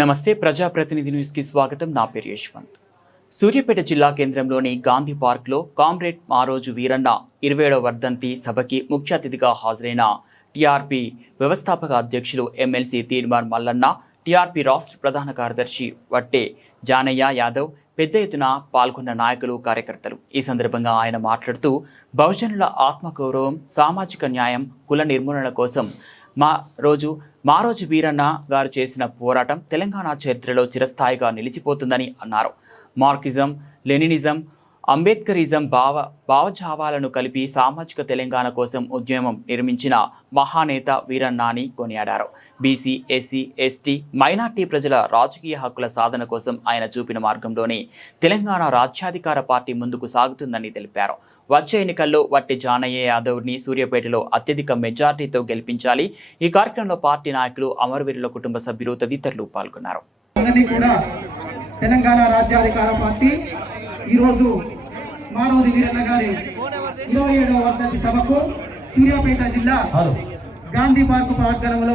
నమస్తే ప్రజాప్రతినిధి న్యూస్ కి స్వాగతం. నా పేరు యశ్వంత్. సూర్యాపేట జిల్లా కేంద్రంలోని గాంధీ పార్క్లో కామ్రేడ్ మారోజు వీరన్న 27వ వర్ధంతి సభకి ముఖ్య అతిథిగా హాజరైన టీఆర్పీ వ్యవస్థాపక అధ్యక్షులు ఎమ్మెల్సీ తీర్మార్ మల్లన్న, టీఆర్పీ రాష్ట్ర ప్రధాన కార్యదర్శి వట్టే జానయ్య యాదవ్ పెద్ద ఎత్తున పాల్గొన్న నాయకులు, కార్యకర్తలు. ఈ సందర్భంగా ఆయన మాట్లాడుతూ బహుజనుల ఆత్మగౌరవం, సామాజిక న్యాయం, కుల నిర్మూలన కోసం మారోజు వీరన్న గారు చేసిన పోరాటం తెలంగాణ చరిత్రలో చిరస్థాయిగా నిలిచిపోతుందని అన్నారు. మార్కిజం, లెనినిజం, అంబేద్కరిజం భావజావాలను కలిపి సామాజిక తెలంగాణ కోసం ఉద్యమం నిర్మించిన మహానేత వీరన్న అని కొనియాడారు. బీసీ, ఎస్సీ, ఎస్టీ, మైనార్టీ ప్రజల రాజకీయ హక్కుల సాధన కోసం ఆయన చూపిన మార్గంలోనే తెలంగాణ రాజ్యాధికార పార్టీ ముందుకు సాగుతుందని తెలిపారు. వచ్చే ఎన్నికల్లో వట్టి జానయ్య యాదవ్ని సూర్యాపేటలో అత్యధిక మెజార్టీతో గెలిపించాలి. ఈ కార్యక్రమంలో పార్టీ నాయకులు, అమరవీరుల కుటుంబ సభ్యులు తదితరులు పాల్గొన్నారు. తెలంగాణ రాజ్యాధికార పార్టీ ఈరోజు మారోజు వీరన్న గారి 27వ వర్ధంతి సభకు సూర్యాపేట జిల్లా గాంధీ పార్క్ ప్రాంగణంలో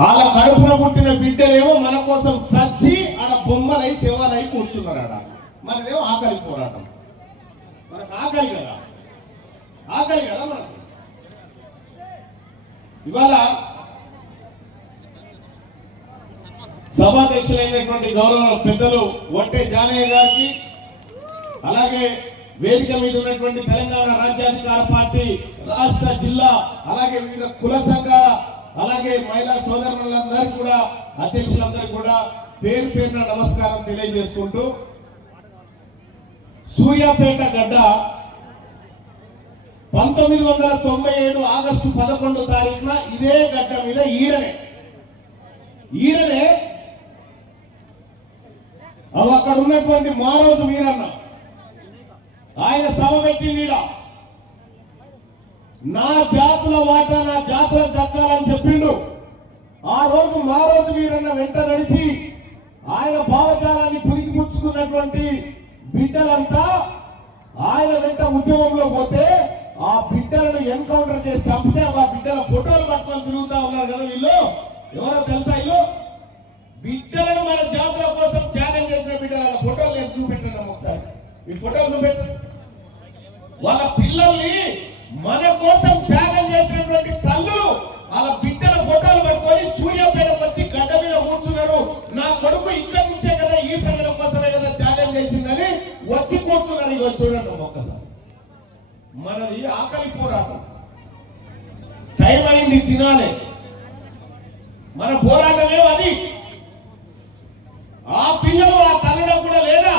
వాళ్ళ కడుపున పుట్టిన బిడ్డలేమో మన కోసం సచ్చి ఆడ బొమ్మలై సేవలై కూర్చున్నారు. ఆడ మనదేమో ఆకలి పోరాటం. మనకు ఆకలి కదా మనకు. ఇవాళ సభాధ్యక్షులైనటువంటి గౌరవ పెద్దలు వట్టే జానయ్య గారికి, అలాగే వేదిక మీద ఉన్నటువంటి తెలంగాణ రాజ్యాధికార పార్టీ రాష్ట్ర, జిల్లా, అలాగే వివిధ కుల సంఘాల, అలాగే మహిళా సోదరులందరికీ కూడా, అధ్యక్షులందరికీ కూడా పేరు పేరున నమస్కారం తెలియజేసుకుంటూ, సూర్యాపేట గడ్డ 1997 ఆగస్టు 11వ తారీఖున ఇదే గడ్డ మీద ఈడనే అక్కడ ఉన్నటువంటి మారోజు వీరన్న ఆయన సభ పెట్టిండ. నా జాతుల వాటా నా జాతులకు దక్కాలని చెప్పిండు. ఆ రోజు మారోజు వీరన్న వెంట నడిచి ఆయన భావజాలాన్ని పురికిపుచ్చుకున్నటువంటి బిడ్డలంతా ఆయన వెంట ఉద్యమంలో పోతే ఆ బిడ్డలను ఎన్కౌంటర్ చేసి చంపితే ఆ బిడ్డల ఫోటోలు పట్టుకొని తిరుగుతా ఉన్నారు కదా. వీళ్ళు ఎవరో తెలుసా? వీళ్ళు బిడ్డలను మన జాతుల కోసం త్యాగం చేసిన బిడ్డల ఫోటోలు నేను చూపెట్టాను. ఒకసారి ఈ ఫోటోలు చూపెట్టు. వాళ్ళ పిల్లల్ని మన కోసం త్యాగం చేసినటువంటి తల్లులు వాళ్ళ బిడ్డల ఫోటోలు పట్టుకొని సూర్యాపేటకు వచ్చి గడ్డ మీద కూర్చున్నారు. నా కొడుకు ఇక్కడి నుంచే కదా, ఈ ప్రజల కోసమే కదా త్యాగం చేసిందని వచ్చి కూర్చున్నారు. ఇక చూడండి ఒక్కసారి. మనది ఆకలి పోరాటం. టైం అయింది, తినాలి. మన పోరాటమే అది. ఆ పిల్లలు ఆ తల్లులకు కూడా లేదా?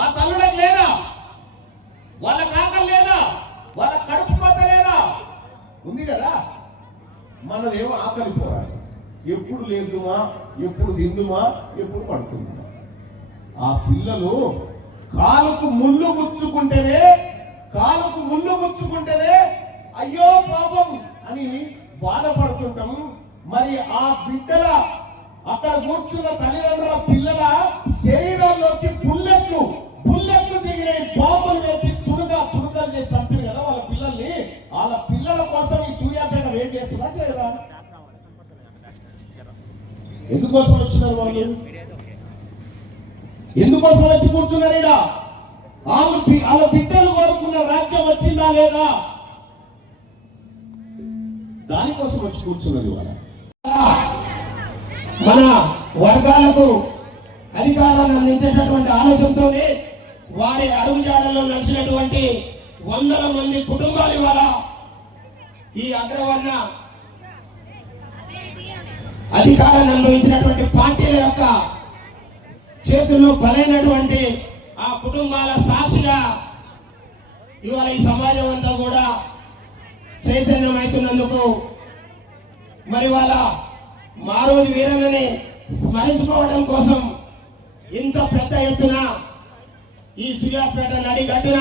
ఆ తల్లులకు లేదా? వాళ్ళ కాకలు లేదా? వాళ్ళ కడుపు కొత్త లేదా? ఉంది కదా. మనదేమో ఆకలి పోరాటం. ఎప్పుడు లేదుమా, ఎప్పుడు తిందుమా, ఎప్పుడు పడుతుందా. ఆ పిల్లలు కాలుకు ముళ్ళు గుచ్చుకుంటేనే అయ్యో పాపం అని బాధపడుతుంటాం. మరి ఆ బిడ్డల అక్కడ కూర్చున్న తల్లిదండ్రుల పిల్లల శరీరంలోకి బుల్లెట్లు దిగిన బాంబులు వేసి తుడుకలు చేసి చంపారు కదా వాళ్ళ పిల్లల్ని. వాళ్ళ పిల్లల కోసం ఈ సూర్యాపేట వెయిట్ చేస్తుందా చేయదా? ఎందుకోసం వచ్చినారు వాళ్ళు? ఎందుకోసం వచ్చి కూర్చున్నారు? ఇలా వాళ్ళ బిడ్డలు కోరుకున్న రాజ్యం వచ్చిందా లేదా? దానికోసం వచ్చి కూర్చున్నది. వాళ్ళ మన వర్గాలకు అధికారాన్ని అందించేటటువంటి ఆలోచనతోనే వారి అడుగుజాడల్లో నడిచినటువంటి వందల మంది కుటుంబాలు ఇవాళ ఈ అగ్రవర్ణ అధికారాన్ని అనుభవించినటువంటి పార్టీల యొక్క చేతుల్లో బలైనటువంటి ఆ కుటుంబాల సాక్షిగా ఇవాళ ఈ సమాజం అంతా కూడా చైతన్యం అవుతున్నందుకు మరి వాళ్ళ మారోజు వీరన్నని స్మరించుకోవడం కోసం ఇంత పెద్ద ఎత్తున ఈ సూర్యాపేట నడిగడ్డున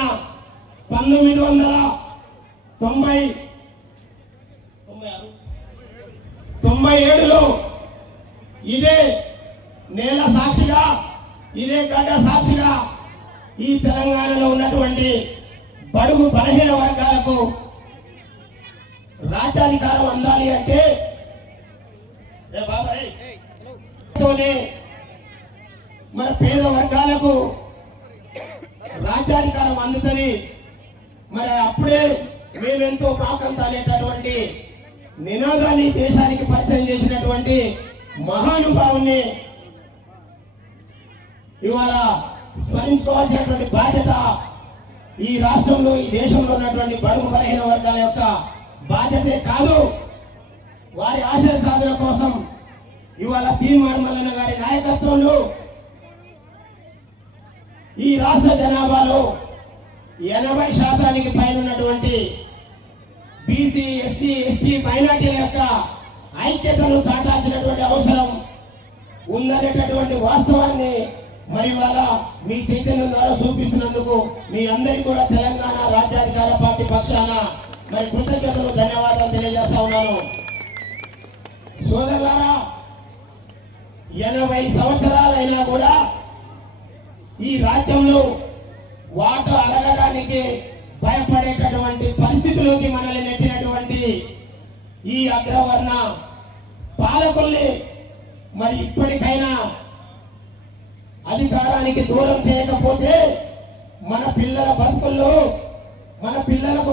1997లో ఇదే నేల సాక్షిగా, ఇదే గడ్డ సాక్షిగా ఈ తెలంగాణలో ఉన్నటువంటి బడుగు బలహీన వర్గాలకు రాజ్యాధికారం అందాలి అంటే తోనే మన పేద వర్గాలకు రాజ్యాధికారం అందుతుంది. మరి అప్పుడే మేమెంతో పాకంత అనేటటువంటి నినాదాన్ని దేశానికి పరిచయం చేసినటువంటి మహానుభావుని ఇవాళ స్మరించుకోవాల్సినటువంటి బాధ్యత ఈ రాష్ట్రంలో, ఈ దేశంలో ఉన్నటువంటి బడుగు బలహీన వర్గాల యొక్క బాధ్యతే కాదు. వారి ఆశయ సాధన కోసం ఇవాళ తీన్మార్ మల్లన్న గారి నాయకత్వంలో ఈ రాష్ట్ర జనాభాలో 80% పైన ఉన్నటువంటి బీసీ, ఎస్సీ, ఎస్టీ, మైనార్టీల యొక్క ఐక్యతను చాటాల్సినటువంటి అవసరం ఉందనేటటువంటి వాస్తవాన్ని మరి వాళ్ళ మీ చైతన్యం ద్వారా చూపిస్తున్నందుకు మీ అందరికీ కూడా తెలంగాణ రాజ్యాధికార పార్టీ పక్షాన మరి కృతజ్ఞతలు, ధన్యవాదాలు తెలియజేస్తా ఉన్నాను. సోదరులారా, 80 సంవత్సరాలైనా కూడా ఈ రాజ్యంలో వాట అడగడానికి భయపడేటటువంటి పరిస్థితిలోకి మనల్ని నెట్టినటువంటి ఈ అగ్రవర్ణ పాలకుల్ని మరి ఇప్పటికైనా అధికారానికి దూరం చేయకపోతే మన పిల్లల బతుకుల్లో, మన పిల్లలకు